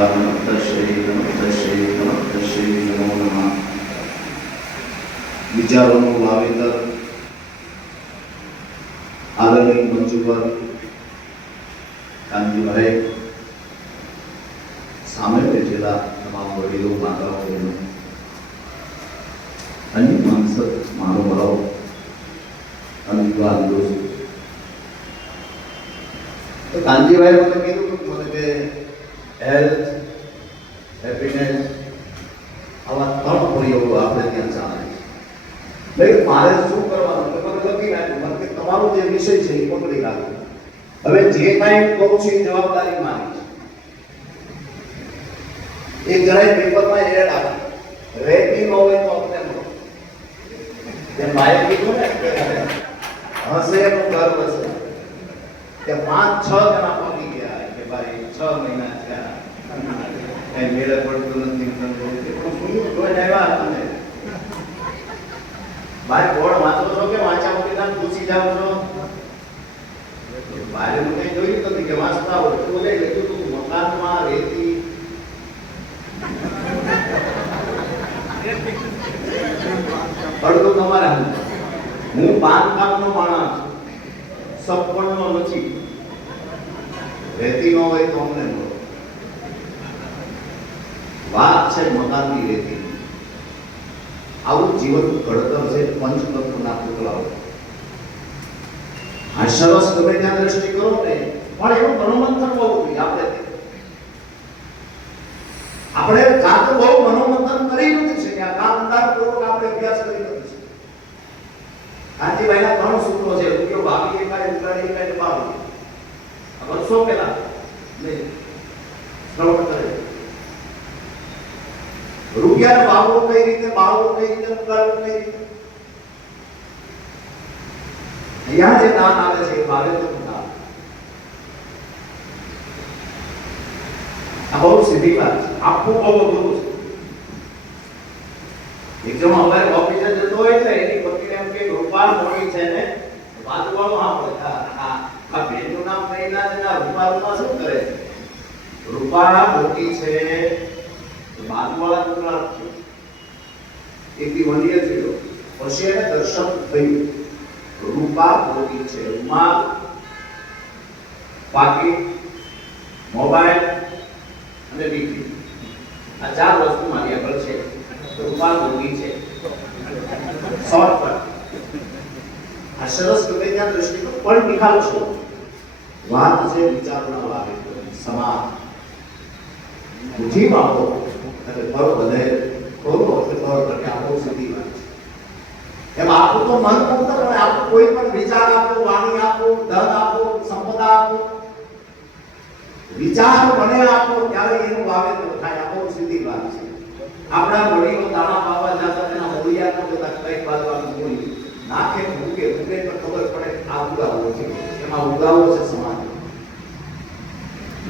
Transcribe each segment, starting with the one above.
નમઃ શ્રી નમઃ શ્રી નમઃ શ્રી નમો નમઃ. વિચારોનું વાવેતર આદરણીય મંચ ઉપર કાંતિભાઈ, સામે બેઠેલા તમામ વડીલો, માતાઓ, બહેનો, અન્ય માણસ મહાનુભાવો અને યુવા દોસ્તો. તો કાંતિભાઈ મને કીધું મને કે હેલ્થ, હેપીનેસ આવા 3 પ્રયોગો આપણે ત્યાં ચાલે છે. મારે શું કરવાનું તો મને લખી નાખ્યું. મને કે તમારો જે વિષય છે એ પકડી રાખો. હવે જે કાંઈ કહું છું એ જવાબદારી મારી છે. એક જણાએ પેપરમાં એડ આપી, રેપી ન હોય તો આપણે મળો. જે ભાઈએ કીધું ને હશે એનું ગર્વ છે કે 5-6 જણા પકડી ગયા કે ભાઈ 6 મહિના થયા કઈ મેળે પડતું નથી. પણ શું જોઈને આવ્યા તમે ભાઈ બોર્ડ વાંચો છો કે વાંચ્યા વખતે તમે પૂછી જાવ છો? ભાઈ હું કઈ જોયું નથી કે વાંચતા હોય તો લઈ લીધું તું મકાનમાં રેતી અડધું તમારા. હું બાંધકામનો માણસ, સપણનો નથી. રેતી ન હોય તો અમને મળો. વાત છે મકાનની રેતી. આવું જીવન ઘડતર છે પંચતત્વના પુતળાઓ. આ સરસ ગમે ત્યાં દ્રષ્ટિ કરો ને, પણ એવું મનોમંથન હોવું જોઈએ. આપણે જાતે બહુ મનોમંથન કરી નથી છે કે આ કામદાર પૂર્વક આપણે અભ્યાસ કરી નથી છે. કાંતિભાઈના 3 સૂત્રો છે. રૂપિયો ભાગી એકાય, ઉતરાડી એકાય, બાવી. આ વર્ષો પહેલા શ્રવણ કરે. રૂપિયાનો ભાવો કઈ રીતે, બાવો કઈ રીતે, ઉતારવો કઈ રીતે. અહીંયા જે દાન આવે છે એ ભાવે તો દાન. આ બહુ સીધી વાત છે. આપવું બહુ અઘરું છે. એક જણો અમારે ઓફિસે જતો હોય છે, એની પત્નીને એમ કે રૂપા મોડી છે ને વાતવાળો આપણે આ બેનનું નામ કઈના છે ને રૂપા શું કરે છે? રૂપા મોટી છે, બાજુવાળા છોકરા છે. એકથી વંડીએ છે પછી એને દર્શન થયું. રૂપા મોટી છે. રૂમાલ, પાકીટ, મોબાઈલ અને વીજળી, આ 4 વસ્તુ મારી આગળ છે. રૂપા મોટી છે. શોર્ટકટ. આ સરસ ગમે ત્યાં દ્રષ્ટિકોણ પણ નિખાલ છો. વાત છે વિચારોના વાવેતર, સમાજ બુદ્ધિમાં હો એટલે પર વધે, ખોલો એટલે પર ઘટે. આ બહુ સીધી વાત છે. એમ આપો તો મન મુક્ત કરે. આપો કોઈ પણ વિચાર આપો, વાણી આપો, ધન આપો, સંપદા આપો, વિચાર બને આપો ત્યારે એનું વાવેતર થાય. આ બહુ સીધી વાત છે. આપણા વડીલો દાણા પાવા જતા તેના હોળિયાનો બધા કઈક બાજવાનું બોલી નાખે, મૂકે તો ખબર પડે આ ઉગાવો છે. એમાં ઉગાવો છે સમાજ.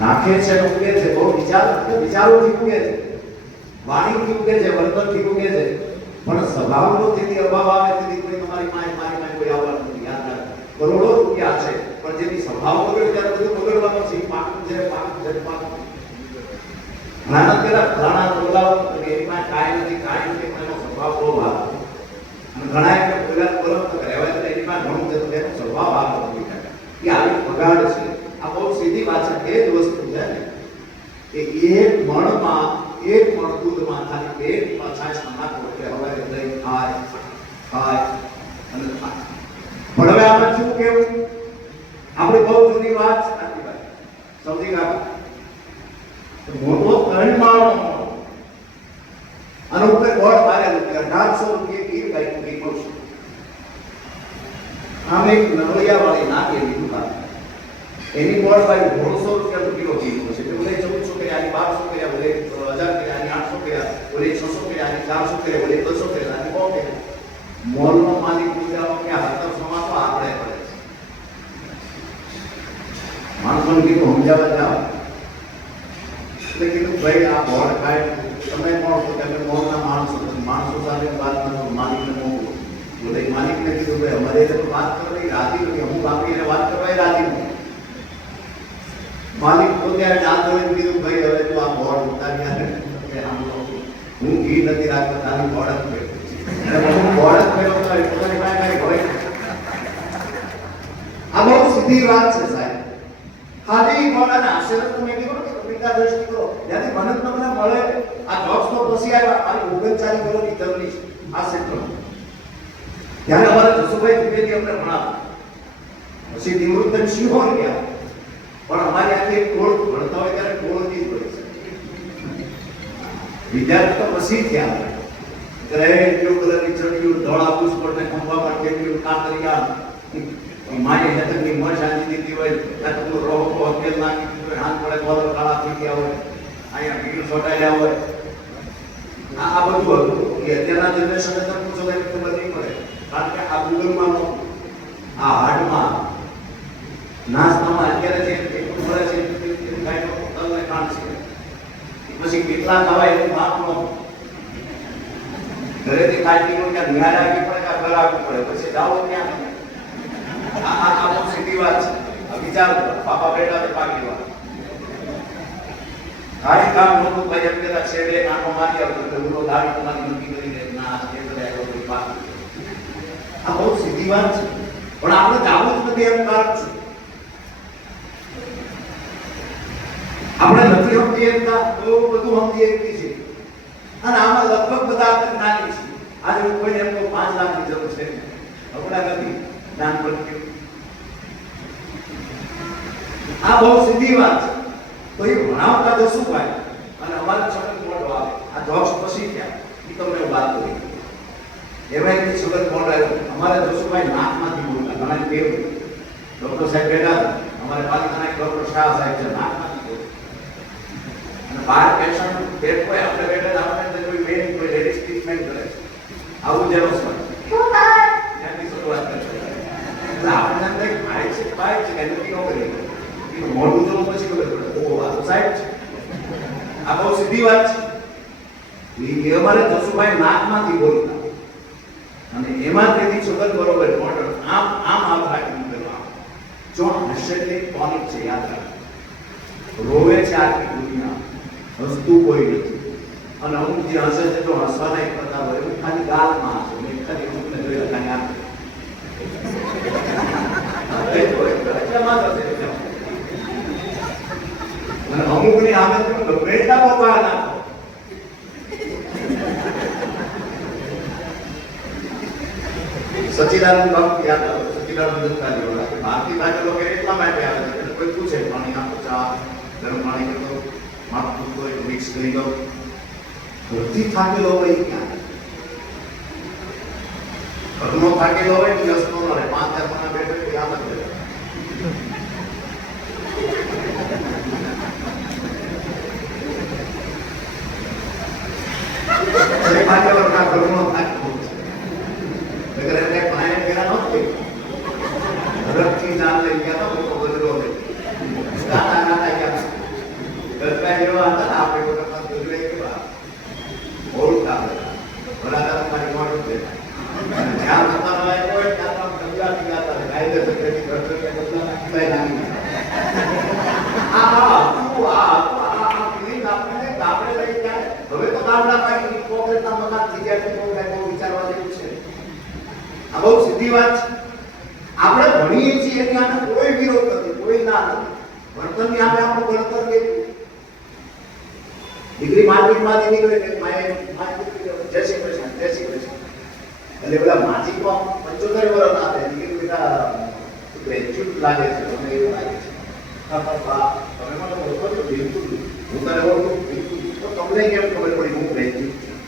નાખે છે, ઉગે છે. બહુ વિચારોથી ઉગે છે, વાણીથી ઉગે છે, વર્તનથી ઉગે છે. પણ સ્વભાવનો જેથી અભાવ આવે તેથી કોઈ તમારી મારી કોઈ આવવાનું નથી. યાદ રાખો, કરોડો રૂપિયા છે પણ જેથી સ્વભાવ બગડે ત્યારે બધું બગડવાનું છે. પાકું છે. ઘણા ઘણા બોલાવો એની પાસે કાંઈ નથી પણ એનો સ્વભાવ બહુ આવે. અને ઘણા એમને બોલવા તો રહેવાય તો એની પાસે ઘણું છે તો એનો સ્વભાવ આવે નથી. એ આવી બગાડ છે. આ બહુ સીધી વાત છે. એ જ વસ્તુ છે ને કે એક મણમાં, એક મણ દૂધમાં ખાલી 2 ટીપા છાશ નાખો એટલે હવે દહીં ખાય અને ખાય. પણ હવે આપણે શું કેવું? આપણે બહુ જૂની વાત છે કાંતિભાઈ, સમજી ગયા. મોટો 3 માળનો અને ઉપર ગોળ મારે રૂપિયા 1800 રૂપિયા ગીર ગાયનું કંઈ મળશે. આમ એક નવલિયા વાળી નાખેલી દુકાન, એની ગોળ ભાઈ 150 રૂપિયા કિલો કિલો છે. એટલે બોલે 1400 કર્યા, આની 1200 કર્યા, બોલે 1000 કર્યા, આની 800 કર્યા, બોલે 600 કર્યા, આની 400 કર્યા, બોલે 200 કર્યા, આની 100 કર્યા. મોલનો માલિક ગુજરાતમાં કે 1700 તો આપણે પડે છે. માણસોને કીધું સમજાવવા જાવ એટલે કીધું ભાઈ આ બોર્ડ કાઢ, તમે કોણ છો? તમે મોલના માણસો સાથે વાત કરો, માલિકને મોકલો. બોલે માલિકને કીધું ભાઈ અમારે તો વાત કરવાની રાજી નથી, અમુક આપીને વાત કરવા રાજી નથી. માલિક પોતે ડાલ દોડીને કીધું ભાઈ હવે તું આ બોર્ડ ઉતારી આને હું ઘી નથી રાખતો તારી બોર્ડ જ મેળવું હું બોર્ડ જ મેળવતો પોતાની પાસે કાંઈ હોય આ બહુ સીધી વાત છે સાહેબ ખાલી બોર્ડ આશીર્વાદ તમે કીધું કે કવિતા દ્રષ્ટિ કરો ત્યાંથી મને તમને મળે આ જોબ્સ તો પછી આવ્યા મારી 39 કરોડની તરલી આ ક્ષેત્રમાં ત્યારે અમારા જસુભાઈ ત્રિવેદી અમને ભણાવ્યા પછી નિવૃત્ત સિંહોર ગયા પણ અમારી આખી ટોળ ભણતા હોય ત્યારે ટોળથી જ હોય છે વિદ્યાર્થી તો પછી થયા ત્યારે બ્લુ કલરની ચડ્યું ધોળા પુષ્પ ને ખંભામાં કેન્દ્રિય કાતરિયા માય હેતરની મન શાંતિ દીધી હોય ત્યાં તો રોહકો અકેલ નાખી દીધું હોય હાથ પડે કોલર કાળા થઈ ગયા હોય અહીંયા ભીડ છોટાડ્યા હોય આ બધું હતું કે અત્યારના જનરેશનને તો પૂછો તો ખબર નહીં પડે કારણ કે આ ગૂગલમાં આ હાર્ડમાં નાસ્તામાં અત્યારે જે એટલું મળે છે એનું કાંઈ તમને કામ છે પછી કેટલા ખવાય એનું માપ ન ઘરેથી કાઢી લો ત્યાં નિહાળ આપવી પડે કે ઘર આપવું પડે પછી જાઓ ત્યાં આ બહુ સીધી વાત છે વિચાર બાપા બેટા તે પાકી વાત કાંઈ કામ નહોતું ભાઈ એમ કહેતા છેડે કાંટો મારી આવતો એટલે ઉલો દાવી તમારી નક્કી કરી દે ના એ બધા એવો કોઈ વાત આ બહુ સીધી વાત છે પણ આપણે જાણવું જ નથી એમ કારણ છે આપણે નથી સમજી એકતા તો બધું સમજી એકતી છે અને આમાં લગભગ બધા આપણે નાની છે આજે હું કોઈને એમ કહું 5 લાખની જરૂર છે હમણાં નથી દાન પડતી આ બહુ સીધી વાત છે તો એ ભણાવતા તો શું ભાઈ અને અમારે છગન બોન્ડ આવે આ જોબ્સ પછી થયા એ તમને વાત કરી એમાં એક છગન બોન્ડ આવ્યો અમારે જસુભાઈ નાકમાંથી બોલતા ઘણા ટેવ ડોક્ટર સાહેબ બેઠા અમારે પાલિકાના ડોક્ટર શાહ સાહેબ છે નાકમાંથી અને બાર પેશન્ટ બેઠ હોય આપણે બેઠા આપણે કોઈ મેન કોઈ લેડીઝ ટ્રીટમેન્ટ કરે છે આવું જેવો છે ત્યાંથી શરૂઆત કરે એટલે આપણે અંદર ભાઈ છે કે નથી ન કરી મોઢું તો પછી ખબર પડે ઓ આ તો સાહેબ છે આ બહુ સીધી વાત છે એ અમારે જસુભાઈ નાકમાંથી બોલતા અને એમાં તેથી છોકર બરોબર મોટર આમ આમ આમ રાખી દીધેલું જો હશે તે ટોનિક છે યાદ રાખ રોવે છે આખી દુનિયા હસતું કોઈ નથી અને અમુક જે હસે છે તો હસવાના એક કરતા હોય એવું ખાલી ગાલમાં હશે મેં ખાલી અમુકને જોયા ખાલી આમ અને અમુકની આમે તો બેઠા બાપા નાખો સચિદાનંદ બાપુ યાદ આવે સચિદાનંદ દત્તાજી વાળા ભારતીય ભાષા લોકો એટલા માટે આવે છે કે કોઈ પૂછે પાણી આપો ચા ગરમ પાણી કરતો માપતું કોઈ મિક્સ કરી દો ભરતી થાકેલો હોય ક્યાં ઘરનો થાકેલો હોય ને દસનો ન રહે 5-4 મહિના બેઠો યાદ જ રહે એ માટે વરના ઘરનો થાકેલો છે અગર એને પાણી કેરા નહોતી રખી જાન લઈ ગયા તો મોટો ગજરો લે ગાતા ગાતા ગયા ગજરા જેવા હતા આપણે વખતમાં ગજરે કેવા ઓળખા હતા બરાબર મારી મોડું છે જ્યાં હતા હોય કોઈ ત્યાં ગુજરાતી ગાતા કાયદે સક્રેટી કરતો કે બદલા કિલાય નાની આપણે લઈ જાય હવે તો ગામડા પાણી કોકરેટના મકાન થઈ ગયા છે બહુ વિચારવા જેવું છે આ બહુ સીધી વાત છે આપણે ભણીએ છીએ એટલે આને કોઈ વિરોધ નથી કોઈ ના નથી ભણતરની આપણે આપણું ભણતર કેટલું ડિગ્રી માર્કેટમાંથી નીકળે કે જય શ્રી કૃષ્ણ એટલે પેલા માજી તો 75 વર્ષ ના થાય ડિગ્રી બેટા ગ્રેજ્યુએટ લાગે છે મને એવું લાગે છે તમે મને ઓળખો છો બિલકુલ હું તને ઓળખું બિલકુલ તો તમને કેમ ખબર પડી હું ગ્રેજ્યુએટ છું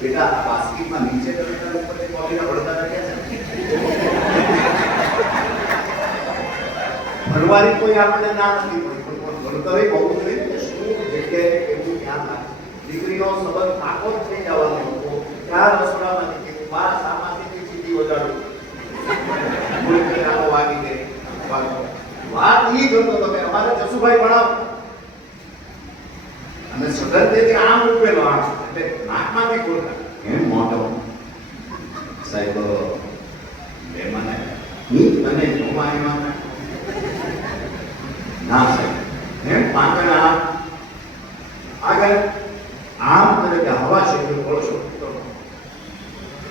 બેટા આ બાસ્કેટમાં નીચે તમે ઉપર કોલેજના ભણતા રાખ્યા છે ભણવાની કોઈ આપણને ના નથી પડી પણ ભણતર બહુ જોઈએ કે શું જગ્યાએ કેવું ધ્યાન રાખે દીકરીનો સંબંધ પાકો જ થઈ જવાનો હતો ત્યાં રસોડામાંથી કે બહાર સામાથી સીધી વગાડું કોઈ આવો વાગી ગઈ વાત ઈ કરતો તમે અમારે જસુભાઈ ભણાવ અને સઘન તેથી આમ ઉભેલો આમ એટલે નાકમાંથી બોલતા એમ મોટો સાહેબ મહેમાન ની મને જોવામાં ના સાહેબ એમ પાંચના આગળ આમ કરે કે હવા છે એ બોલશો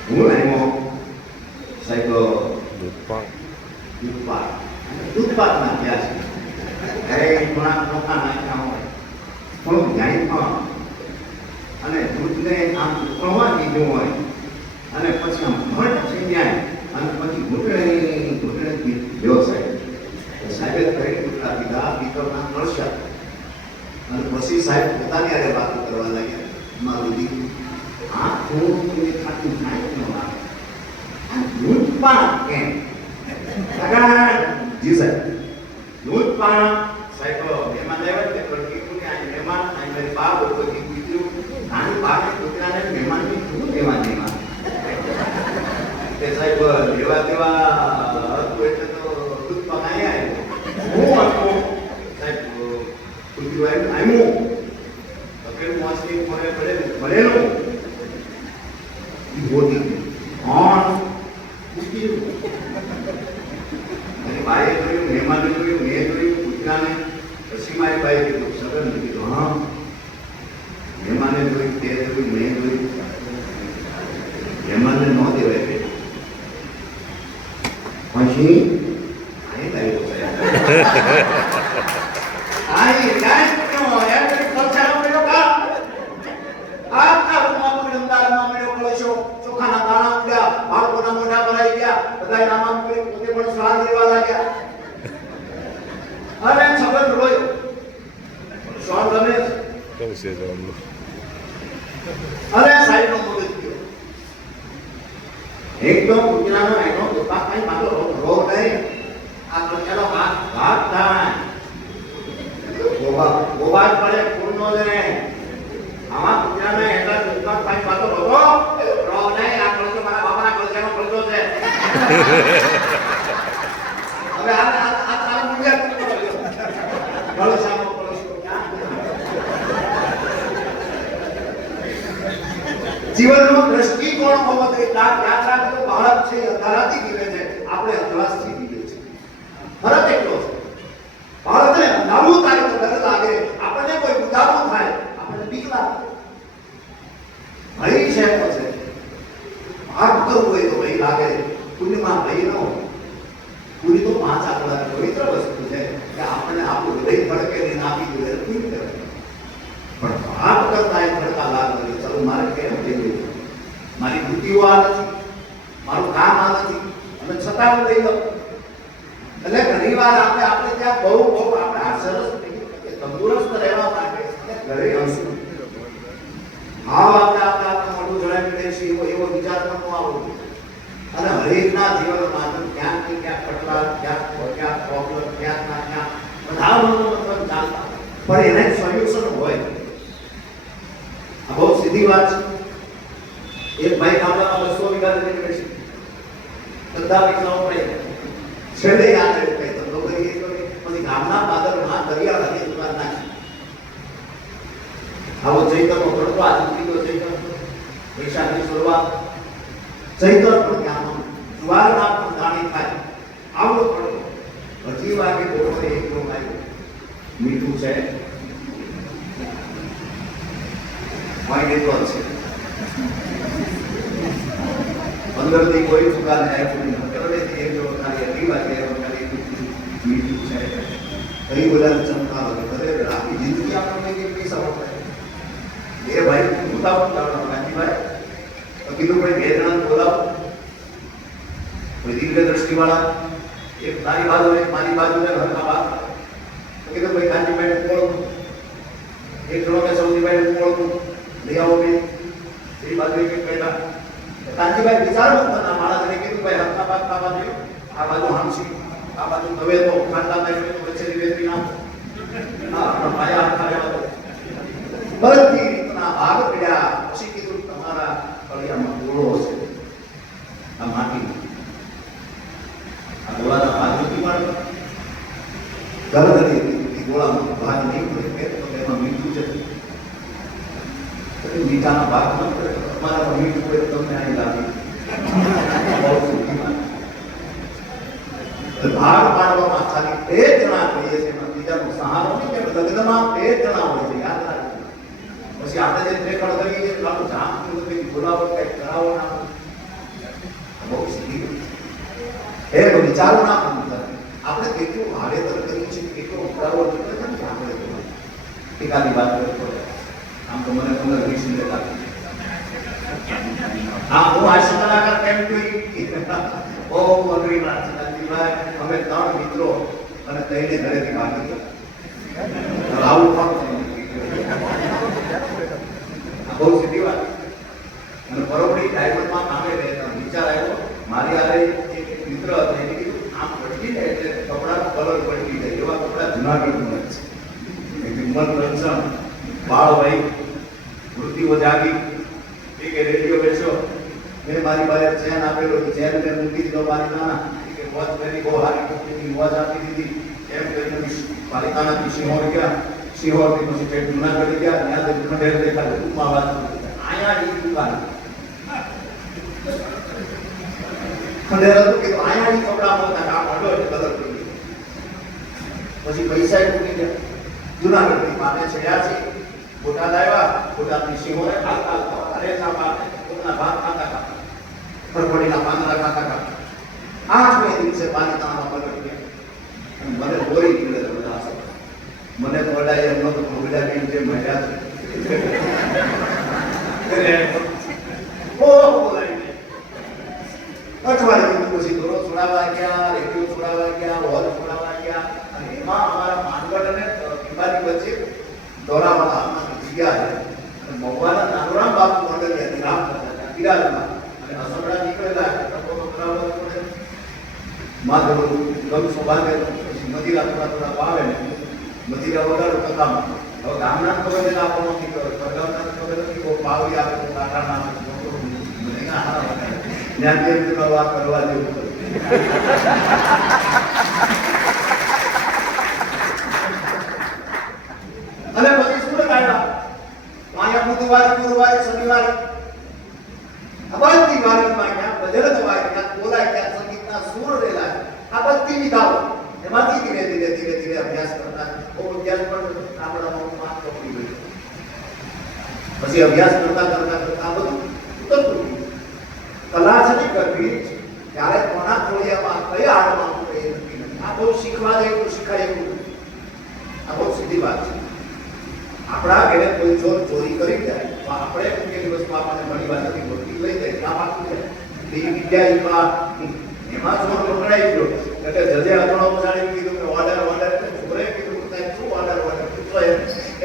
હું એમાં સાહેબ દૂધપાકના અભ્યાસ અરે થોડા નોખા નાખ્યા હોય થોડુંક ધ્યાનમાં અને દૂધને આમ ઉકળવા દીધું હોય અને પછી આમ ઘટ થઈ જાય અને પછી ઘૂંટણે વ્યવસાય સાહેબે કરી ટુકડા પીધા પીતળના કળશા અને પછી સાહેબ પોતાની આરે વાતો કરવા લાગ્યા મારું દીકરું આ થોડું ખાતું થાય ન આ દૂધપાક કેમ જી સાહેબ દૂધપાક સાહેબ મહેમાન આવ્યા તે પણ કીધું કે આ મહેમાન આ મારી બાપ કોઈ કીધું નાની બાપને છોકરાને મહેમાનની શું લેવા દેવા તે સાહેબ લેવા દેવા હતું એટલે તો દૂધપાક આવ્યા હું હતું સાહેબ કુલદીપ આવ્યું તો પેલું માસની ફોને ભરેલું બોલી કોણ પૂછ્યું અને ભાઈએ જોયું મહેમાને જોયું મેં જોયું કૂતરાને પછી મારી ભાઈ કીધું સગન કીધું હા મહેમાને જોયું તે જોયું મેં જોયું મહેમાનને ન દેવાય બે પછી આઈ લાવ્યો આઈ ગાય નો યાર કલ્ચર મેળો કા આખા રૂમમાં પગડંદારમાં મેળો કળશો ચોખાના દાણા ઉડ્યા બાળકોના મોઢા ભરાઈ ગયા બધા નામાં પોતે પણ સ્વાદ લેવા લાગ્યા અરે છગન રોયો સ્વાદ ગમે છે અરે સાહેબ નો મગજ ગયો એકદમ ગુજરાનો એનો દુપા કઈ માતો રો નહીં આ કલ્ચરનો ભાગ થાય ગોબાર પડે પૂર્ણો દે આમાં ગુજરાને એટલા દુપા કઈ માતો રો નહીં આ કલ્ચર મારા બાપાના કલ્ચરનો કલ્ચર છે હવે આ મુંજા કલ્ચરનો જીવનનો દ્રષ્ટિકોણ હોવો જોઈએ યાદ રાખો તો ભારત છે અંધારાથી જીવે છે આપણે અંધરાસથી જીવીએ છીએ ફરક એટલો છે ભારતને અંધારું થાય તો ડર લાગે આપણને કોઈ ઉદાહરણ થાય આપણને બીક લાગે ભય છે પછી ભાગ કરવું હોય તો ભય લાગે પુણ્યમાં ભય ન હોય પૂરી તો 5 આંકડા પવિત્ર વસ્તુ છે કે આપણને આપણું હૃદય ધડકે ને નાખી દે પૂરી કરે પણ ભાગ કરતા એ ધડકા લાગે ચલો મારે કેમ થઈ ગયું મારી બુદ્ધિઓ આ નથી મારું કામ આ નથી અને છતાં હું લઈ લઉં એટલે ઘણી વાર આપણે ત્યાં બહુ આપણે આ સરસ તંદુરસ્ત રહેવા માટે ઘરે હસવું ભાવ આપણે મોઢું જણાવી દે છે એવો વિચાર પણ આવવો અને હરેકના જીવનમાં ક્યાંક ને ક્યાંક પટલા ક્યાંક પ્રોબ્લેમ ક્યાંક ના ક્યાંક બધા મતલબ ચાલતા પણ એને સોલ્યુશન હોય આ બહુ સીધી વાત છે એક ભાઈ ગામડામાં 200 વીઘા જમીન છે બધા પૈસાઓ પડે છેલ્લે યાદ રહે કઈ ધંધો કરીએ તો પછી ગામના પાદરમાં દરિયા હતી દુકાન નાખી આવો ચૈતરનો પડતો આ દીકરીનો ચૈતર વૈશાખની શરૂઆત ચૈતર પણ ત્યાં જુવારના પણ દાણી થાય આવડો પડતો હજી વાગે બપોરે એક નો આવ્યો મીઠું છે હોય એટલો જ છે 15 થી કોઈ દુકાન આવી નથી એક જો ખાલી અઢી વાગે ખાલી મીઠું છે કઈ બધા ચમકારો કરે આખી જિંદગી આપણને કેટલી સફળ થાય એ ભાઈ ઉતાવળ કરવાનો કાંજીભાઈ તો કીધું ભાઈ 2 જણા બોલાવો કોઈ દિવ્ય દ્રષ્ટિવાળા એક તારી બાજુ એક મારી બાજુ ને હરકા બાદ તો કીધું ભાઈ કાંજીભાઈ કોણ એક જણો કે સૌજીભાઈ કોણ લઈ આવો બે એ બાજુ એક બેઠા કાંજીભાઈ વિચાર કરતા માણસને કીધું ભાઈ હરકા બાદ આ બાજુ હામસી આ બાજુ હવે તો ખાંડા ભાઈ તો કચેરી વેતરી નાખો ના પાયા હાથા લેવા બધી રીતના ભાગ પડ્યા પછી કીધું તમારા કળિયામાં ગોળો છે આ માટી આ ગોળાના ભાગ નથી મળે ગરદની ગોળામાં ભાગ નહીં પડે તો એમાં મીઠું છે મીઠાના ભાગ ન પડે તમારા પર મીઠું પડે તો તમને અહીં લાગે બહુ સુખી વાત ભાગ પાડવામાં ખાલી 2 જણા કહીએ છીએ બીજાનો સહારો નહીં કે લગ્નમાં બે જણા હોય છે, યાદ રાખજો. પછી આપણે જે રેકોર્ડ કરીએ છીએ આપણું જામ બોલાવો કંઈક કરાવો ના બહુ સીધી એ વિચારો ના આપણે કેટલું વાવેતર કર્યું છે, કેટલો ઉડાવો આપણે એકાદી વાત કરતો આમ તો મને 15-20 મિનિટ લાગી. હા, હું હાસ્ય કલાકાર કેમ કોઈ બહુ અઘરી વાત છે ભાઈ. અમે 3 મિત્રો અને તઈને ઘરેથી ભાગી આવું પણ બહુ સીધી વાત. અને બરોબરી ડાયમંડમાં કામે રહેતા વિચાર આવ્યો મારી આરે એક મિત્ર હતો એને કીધું આમ પડી જાય એટલે કપડાનો કલર પડી જાય એવા કપડા જુનાગઢમાં છે. મન રંજન બાળ ભાઈ વૃત્તિઓ જાગી કે રેડિયો બેસો મેં મારી પાસે ચેન આપેલો ચેન મેં મૂકી દીધો મારી નાના કે વોચ કરી બહુ હારી કંપનીની વોચ આપી દીધી એમ કરીને પાલિતાણાથી સિંહોર ગયા, સિંહોરથી પછી પેટ જુનાગઢ ગયા, ત્યાંથી જુનાગઢ દેખાડે ટૂંકમાં વાત અહીંયા ની દુકાન ખંડેર હતું કે અહીંયા ની કપડા મળતા કામ હટો એટલે કલર પડી પછી પૈસા મૂકી ગયા જુનાગઢની માને છડ્યા છે બોટાદ આવ્યા, બોટાદની સિંહોરે હાલતા અરે સાપા કોના ભાત ખાતા ખાતા ફરફડીના પાંદડા ખાતા ખાતા 8મે દિવસે પાલિતાણામાં પગડી ગયા. મને બોરી પીડે બધા મને તો વડાય એમ નતો ભોગડા કેમ જે મર્યા છે અઠવાડિયું પછી દોરો છોડાવવા ગયા, રેડિયો છોડાવવા ગયા, હોલ છોડાવવા ગયા અને એમાં અમારા માનગઢ અને પિંબાની વચ્ચે દોરાવાળા જગ્યા છે અને મહુવાના નાનોરામ બાપુ મંડળની રામ કરતા બિરાજમાં અને અસમડા નીકળેલા ટકોનો કરાવવા પડે માધવ ગમ સૌભાગ્ય પછી મદિરા થોડા પાવે ને મદિરા વગાડો કથામાં. હવે ગામના ખબર એટલે આપણો નથી ખબર, ગામના ખબર નથી કોઈ પાવી આવે તો કાંટાના જ્ઞાન કેવી વાત કરવા જેવું અને પછી શું લગાડ્યા અહીંયા બુધવારે ગુરુવારે શનિવારે આ બધી વારીમાં ક્યાં ભજન દવાય ક્યાં બોલાય ક્યાં સંગીતના સૂર રેલા આ બધી વિધાઓ એમાંથી ધીરે ધીરે ધીરે ધીરે અભ્યાસ કરતા બહુ અભ્યાસ પણ આપણા મનમાં ચોપડી ગઈ. પછી અભ્યાસ કરતા કરતા કરતા બધું ઉતરતું કલા છે ને કરવી ત્યારે કોના ખોળિયામાં કયા હાડમાં એ નક્કી નથી. આ બહુ શીખવા જેવું શીખાય એવું આ બહુ સીધી વાત છે. આપણા ઘરે કોઈ ચોર ચોરી કરી જાય તો આપણે મૂકેલી વસ્તુ આપણને ઘણી વાર નથી મળતી લઈ જાય કામ આપતું જાય એ વિદ્યા એમાં ચોર પકડાઈ ગયો એટલે જજે અથડાઓ જાણી કીધું કે ઓર્ડર છોકરે કીધું કે શું ઓર્ડર પૂછો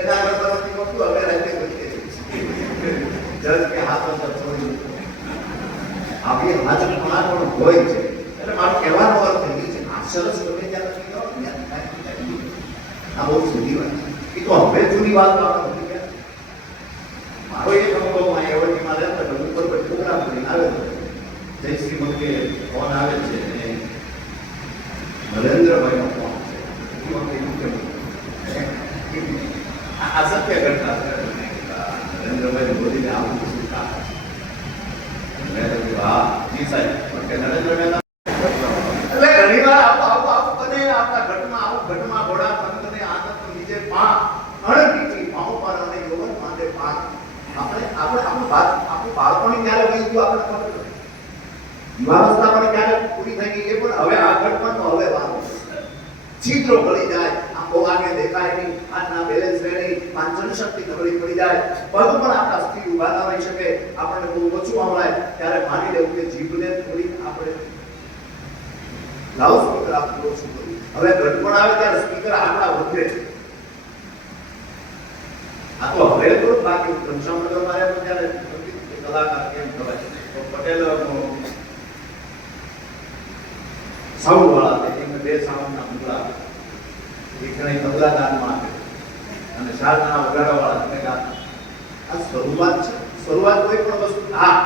એના આગળ તરફથી કહ્યું હવે રાજ્ય બચી જજ કે હાથ અંદર છોડી આવી હાજરપણા પણ હોય છે. એટલે મારો કહેવાનો અર્થ એ છે આ સરસ તમે ત્યાં નથી આ બહુ સીધી વાત છે. એ તો હવે જૂની વાત આપણે નથી ગયા. મારો એક અનુભવ અહીંયા એવડમાં રહેતા તો ઉપર પર પ્રોગ્રામ કરીને આવે જયશ્રી મંદિરે ફોન આવે છે અને નરેન્દ્રભાઈનો ફોન છે આ સત્ય ઘટના નરેન્દ્રભાઈ બોલીને આવું શું કામ હા જી સાહેબ કે નરેન્દ્રભાઈ એટલે ઘણી વાર આવું બને આપણા ઘટમાં આવું ઘટમાં ઘોડા પંથને આનંદ નીચે પા અણકીથી પાઉ પર અને યોગન માંડે પા આપણે આપણું બાળપણ ક્યારે વહી ગયું આપણે ખબર નથી. યુવાવસ્થા પણ ક્યારે પૂરી થઈ ગઈ એ પણ હવે આ ઘટમાં તો હવે વાત છિદ્રો ગળી જાય આમ બહુ આગે દેખાય નહીં, હાથના બેલેન્સ રહે નહીં, પાંચન શક્તિ નબળી પડી જાય, પગ પણ આપણા સ્થિર ઊભા ન રહી શકે, આપણને બહુ ઓછું આવડાય ત્યારે માની લેવું કે જીભને થોડી આપણે લાઉડ સ્પીકર આપવું ઓછું કર્યું. હવે ઘટપણ આવે ત્યારે સ્પીકર આપણા વધે છે. આ તો હવે તો બાકી ઘનશ્યામ મારે પણ ત્યારે કલાકાર કેમ કહેવાય તો પટેલ સાઉન્ડ વાળા એમને 2 સાઉન્ડના મુગલા એક જણે તબલા દાનમાં અને 4 જણા વગાડવા વાળા તમે ગાતા. આ શરૂઆત છે. શરૂઆત કોઈ પણ વસ્તુ આ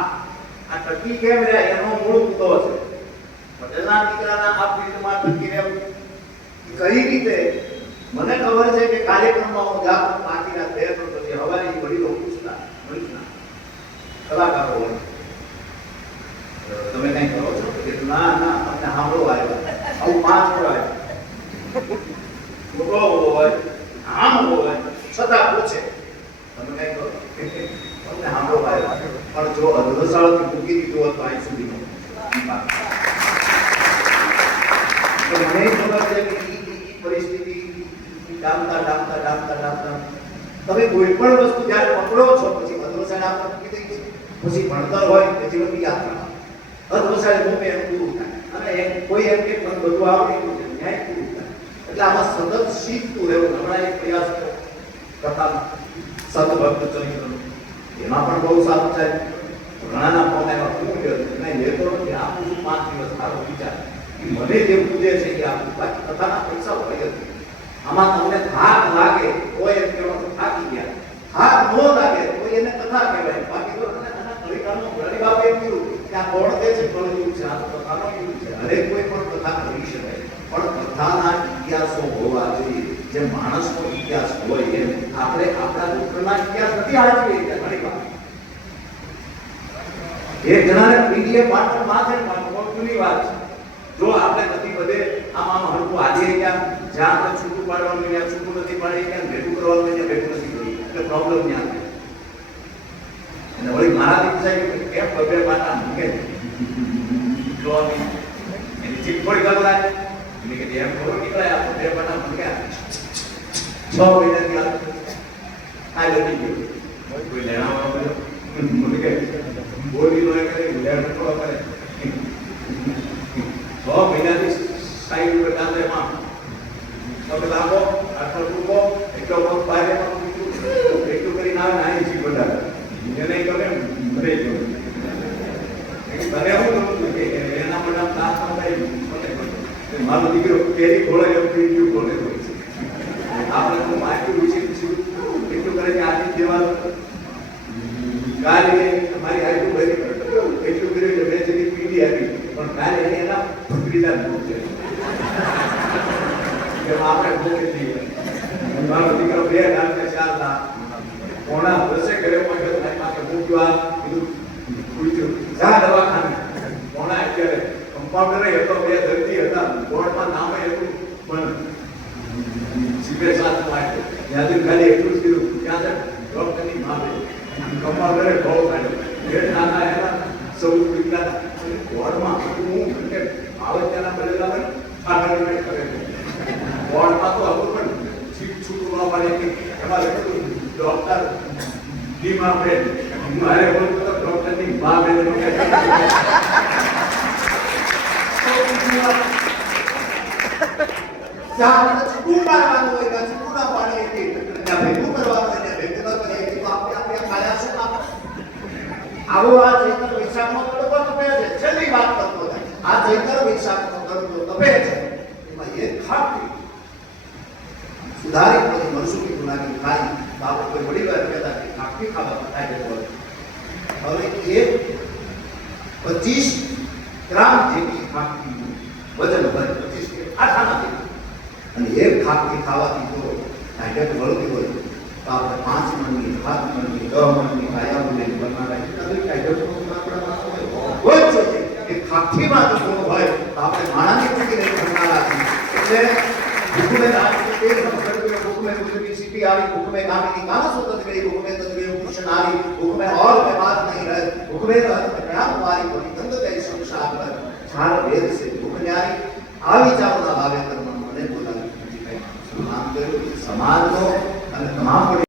ટકી કેમ રહ્યા એનો મૂળ મુદ્દો છે. પટેલના દીકરાના આ ફિલ્ડમાં ટકી રહેવું કઈ રીતે મને ખબર છે કે કાર્યક્રમમાં હું જાત બાકીના 2 પણ પછી હવાની વડીલો પૂછતા કલાકારો હોય તમે કઈ કરો છો કે ના ના તમને સાંભળો આવ્યો આવું 5 હોય લોકો હોય આમ પણ જો અધવસાળથી મૂકી દીધો હોત તો અહીં સુધી નહોતો. તો મને ખબર છે કે ઈ પરિસ્થિતિ ડામતા તમે કોઈ પણ વસ્તુ જ્યારે પકડો છો પછી અધવસાળ આપણે મૂકી દઈએ છીએ. પછી ભણતર હોય કે જીવનની યાત્રા અધવસાળ મૂકે એમ પૂરું થાય અને કોઈ એમ કે મને બધું આવડી ગયું છે ન્યાય પૂરું થાય. એટલે આમાં સતત શીખતું રહેવું. હમણાં એક પ્રયાસ કથા સતભક્ત ચરિત્ર એમાં પણ બહુ સારું છે. ઘણાના ફોન એમાં શું ગયો નહીં લેતો નથી આપું છું 5 દિવસ સારો વિચાર મને જે પૂજે છે કે આપું બાકી કથાના પૈસા હોય જ આમાં તમને થાક લાગે કોઈ એમ કહેવાનું થાકી ગયા થાક ન લાગે તો એને કથા કહેવાય. બાકી તો તમે આના કવિતાનો ઘણી બાબત એમ કીધું કે આ કોણ દે છે કળિયુગ છે આ કથાનો યુગ છે. હરેક કોઈ પણ કથા કરી શકાય પણ કથાના ઇતિહાસો હોવા જોઈએ. જે માણસનો ઇતિહાસ હોય એમ આપણે આપણા દુઃખના ઇતિહાસ નથી હાજરી ઘણી વાર એક જણાને પીડીએફ પાટણ માથે કોની વાત છે. જો આપણે નથી બધે આમ હરકું હાલી ગયા જ્યાં આપણે છૂટું પાડવાનું ત્યાં છૂટું નથી પાડી ગયા ભેગું કરવાનું ત્યાં ભેગું નથી કર્યું એટલે પ્રોબ્લેમ ત્યાં થાય. અને વળી મારા દીકરા કે કેમ બબે પાટા મૂકે એની ચીપ થોડી ગલ લાગે એને કે એમ થોડો નીકળાય આપણે બે પાટા મૂક્યા 6 મહિનાથી આ લડી ગયો કોઈ લેણાવાળો મને કે બોલી નો કરે લેણ થોડો કરે 6 મહિનાથી સાઈડ ઉપર કાંદેમાં તમે લાગો આટલો રૂપો એટલો પગ પારેમાં એટલું કરીને આવે નાની જી બધા એને ગમે મને ગમે મને એવું ગમતું કે એના મને તાસ થાય મને મારો દીકરો કેરી ખોળે એવું થઈ ગયું કોને હોય છે આપણે તો માટી ઉછીને છું એટલું કરે કે આજી દેવાનો કાલે મારી આયુ ભરી એટલું કર્યું કે મેં જેની પીડી આપી પણ કાલે એને એના ભત્રીજા ભૂખ છે કે આપણે ભૂખે થઈ મારો દીકરો 2 લાખ ને 4 લાખ કોણા વર્ષે ઘરે પહોંચ્યો મારી પાસે મૂક્યું આ કીધું પૂછ્યું જા દવાખાને કોણા અત્યારે કમ્પાઉન્ડરે હતો 2 દર્દી હતા બોર્ડમાં નામે હતું પણ જીવે સાથ આવ્યો ત્યાંથી ખાલી એટલું જ કીધું ત્યાં છે ડોક્ટરની માપે કમ્પાઉન્ડરે બહુ કાઢ્યો એ નાના એના સૌ વિજ્ઞાન બોર્ડમાં હું કે આવે ત્યાંના બદલા પણ ફાટરને કરે બોર્ડમાં તો હતું પણ છીપ છૂટું ન પડે કે એમાં લખતું ડોક્ટર ડીમા બેન મારે બોલતો તો ડોક્ટરની મા બેન જ્યાં ચૂકું પાડવાનું હોય ત્યાં ચૂકું ના પાડે ત્યાં ભેગું કરવાનું હોય ત્યાં ભેગું ન કરે તો આપણે ખાયા શું કામ આવો આ ચૈતર વૈશાખનો તડકો તપે છે. છેલ્લી વાત કરતો આ ચૈતર વૈશાખનો તડકો તપે છે એમાં એક ખાટી સુધારી બધી મનસુખી ગુનાની ખાઈ બાપ કોઈ વડીલો કહેતા કે ખાટી ખાવા થાય છે. હવે એક 25 ગ્રામ જેટલી ખાટી વજન હોય 25 કે આઠાના જેટલી અને એક ખાટી ખાવાથી જો ડાયટ વળતી હોય તો આપણે 5 મણની 7 મણની 10 મણની કાયા બોલે બનાવવા એટલે ડાયટ આપણા હોય છે કે ખાટીમાં જો ગુણ હોય તો આપણે માણાની પૂરી નહીં કરનારા છીએ. એટલે ભૂખ में आज के भूख में मुझे भी सीपी आ रही भूख में कामिनी कामा सोतत गई भूख में तदवे कृष्ण आ रही भूख में और में बात नहीं रहे भूख में प्रणाम कुमारी को निकंद कई संसार पर चार वेद से भूख न्यारी આવી જાવ